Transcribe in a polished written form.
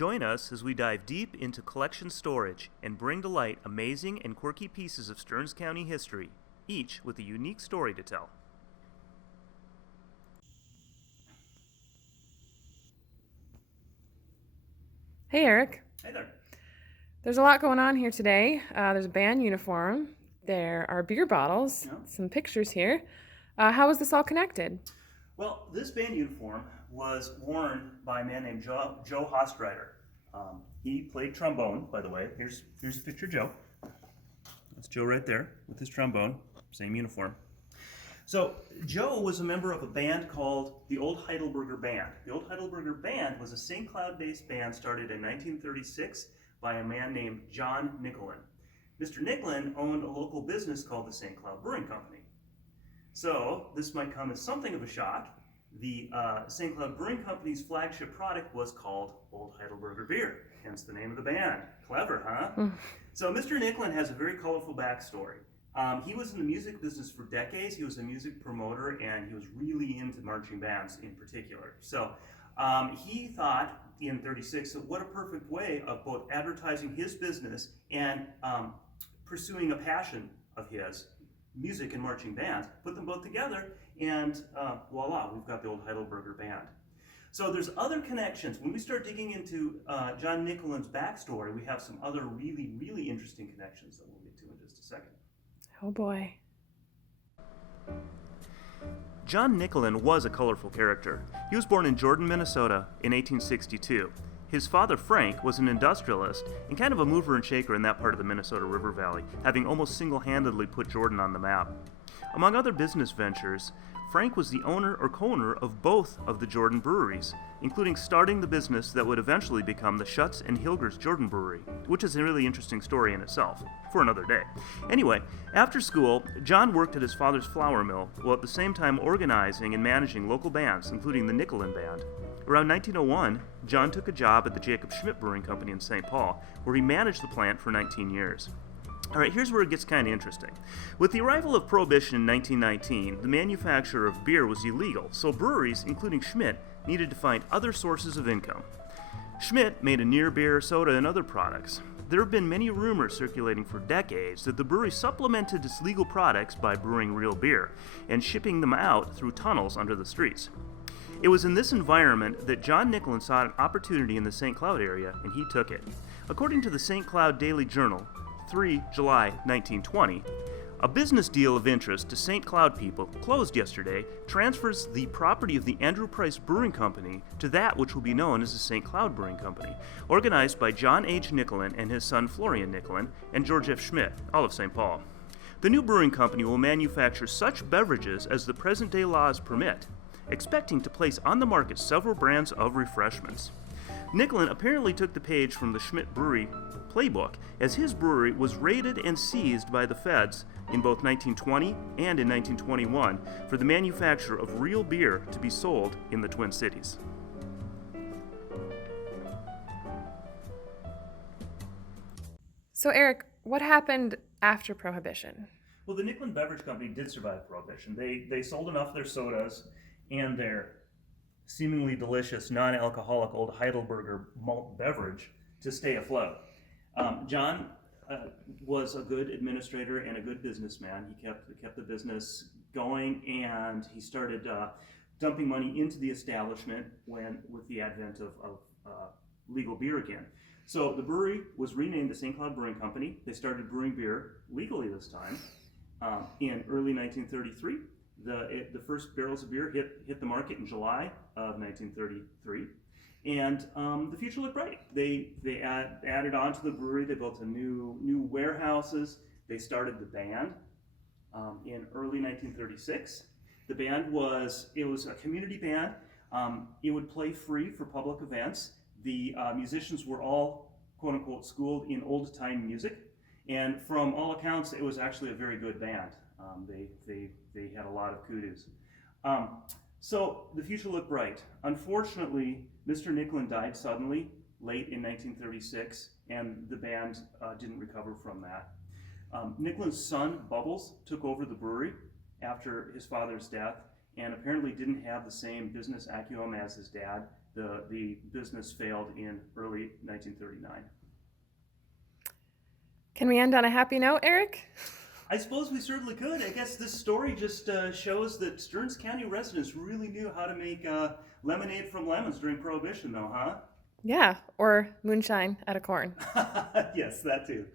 Join us as we dive deep into collection storage and bring to light amazing and quirky pieces of Stearns County history, each with a unique story to tell. Hey, Eric. Hey there. There's a lot going on here today. There's a band uniform. There are beer bottles, Yeah. some pictures here. How is this all connected? Well, this band uniform was worn by a man named Joe Hostreiter. He played trombone, by the way. Here's a picture of Joe. That's Joe right there with his trombone, same uniform. So Joe was a member of a band called the Old Heidelberger Band. The Old Heidelberger Band was a St. Cloud-based band started in 1936 by a man named John Nicolin. Mr. Nicolin owned a local business called the St. Cloud Brewing Company. So this might come as something of a shock. The St. Cloud Brewing Company's flagship product was called Old Heidelberger Beer, hence the name of the band. Clever, huh? So Mr. Nicolin has a very colorful backstory. He was in the music business for decades. He was a music promoter, and he was really into marching bands in particular. So he thought in '36 that what a perfect way of both advertising his business and pursuing a passion of his, music and marching bands, put them both together, and voila, we've got the Old Heidelberger Band. So there's other connections. When we start digging into John Nicolin's backstory, we have some other really, really interesting connections that we'll get to in just a second. Oh boy. John Nicolin was a colorful character. He was born in Jordan, Minnesota in 1862. His father, Frank, was an industrialist and kind of a mover and shaker in that part of the Minnesota River Valley, having almost single-handedly put Jordan on the map. Among other business ventures, Frank was the owner or co-owner of both of the Jordan breweries, including starting the business that would eventually become the Schutz and Hilger's Jordan Brewery, which is a really interesting story in itself, for another day. Anyway, after school, John worked at his father's flour mill, while at the same time organizing and managing local bands, including the Nicolin Band. Around 1901, John took a job at the Jacob Schmidt Brewing Company in St. Paul, where he managed the plant for 19 years. Alright, here's where it gets kind of interesting. With the arrival of Prohibition in 1919, the manufacture of beer was illegal, so breweries, including Schmidt, needed to find other sources of income. Schmidt made a near beer, soda, and other products. There have been many rumors circulating for decades that the brewery supplemented its legal products by brewing real beer and shipping them out through tunnels under the streets. It was in this environment that John Nicolin saw an opportunity in the St. Cloud area, and he took it. According to the St. Cloud Daily Journal, 3 July 1920, a business deal of interest to St. Cloud people closed yesterday transfers the property of the Andrew Price Brewing Company to that which will be known as the St. Cloud Brewing Company, organized by John H. Nicolin and his son Florian Nicolin and George F. Schmidt, all of St. Paul. The new brewing company will manufacture such beverages as the present-day laws permit, expecting to place on the market several brands of refreshments. Nicolin apparently took the page from the Schmidt Brewery playbook, as his brewery was raided and seized by the feds in both 1920 and in 1921 for the manufacture of real beer to be sold in the Twin Cities. So, Eric, what happened after Prohibition? Well, the Nicolin Beverage Company did survive Prohibition. They sold enough of their sodas and their seemingly delicious non-alcoholic Old Heidelberger malt beverage to stay afloat. John was a good administrator and a good businessman. He kept the business going, and he started dumping money into the establishment with the advent of legal beer again. So the brewery was renamed the St. Cloud Brewing Company. They started brewing beer legally this time in early 1933. The first barrels of beer hit the market in July of 1933. And the future looked bright. They added on to the brewery. They built new warehouses. They started the band in early 1936. The band was a community band. It would play free for public events. The musicians were all, quote unquote, schooled in old time music. And from all accounts, it was actually a very good band. They had a lot of kudos. So the future looked bright. Unfortunately, Mr. Nicolin died suddenly, late in 1936, and the band didn't recover from that. Nicolin's son, Bubbles, took over the brewery after his father's death, and apparently didn't have the same business acumen as his dad. the business failed in early 1939. Can we end on a happy note, Eric? I suppose we certainly could. I guess this story just shows that Stearns County residents really knew how to make lemonade from lemons during Prohibition, though, huh? Yeah, or moonshine out of corn. Yes, that too.